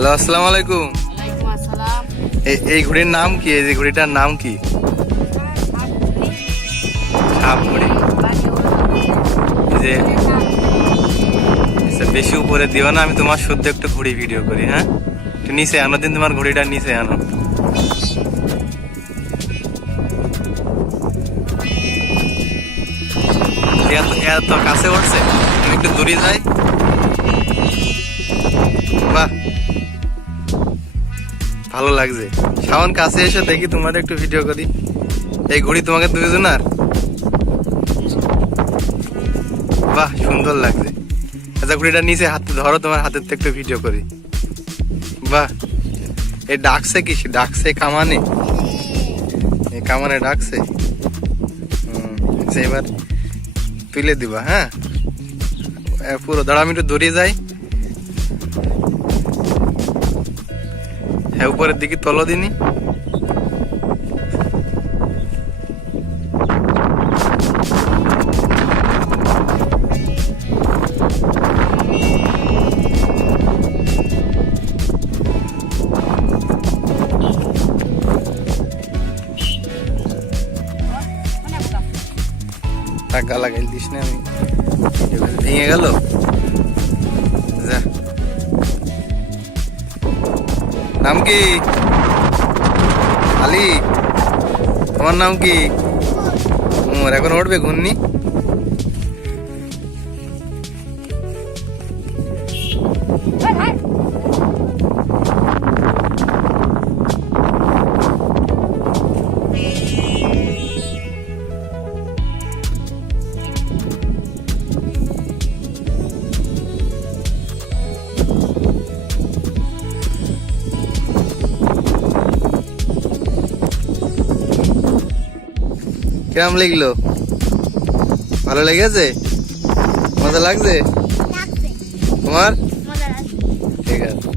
Hello, আসসালামু আলাইকুম। ওয়ালাইকুম আসসালাম। এই ঘড়ির নাম কি? এই যে ঘড়িটার নাম কি? সাপ ঘড়ি। এই যে আচ্ছা, বেশি উপরে দিও না, আমি তোমার শুদ্ধ একটু ঘড়ি ভিডিও করি। হ্যাঁ, একটু নিচে আনো দিন, তোমার ঘড়িটা নিচে আনো। এত কাছে উঠছে, আমি একটু দূরে যাই। বাহ, ভালো লাগছে। শাওন, কাছে এসে দেখি, তোমার একটু ভিডিও করি। এই ঘড়ি তোমাকে দুইজনার? বাহ, সুন্দর লাগছে। আচ্ছা, ঘড়িটা নিচে হাতে ধরো, তোমার হাতের তো একটু ভিডিও করি। বাহ, এই ডাকছে কি? ডাকছে কামানে, এই কামানে ডাকছে। আচ্ছা, এবার তুলে দিবা। হ্যাঁ, পুরো দাঁড়া, আমি একটু দৌড়িয়ে যাই। হ্যাঁ, উপরের দিকে তলো দিনি। টাকা লাগাই দিস না, আমি ভেঙে গেল। যা, নাম কি? আলী। তোমার নাম কি? এখন উঠবে ঘূর্ণি। কেমন লাগলো? ভালো লেগেছে? মজা লাগছে তোমার? ঠিক আছে।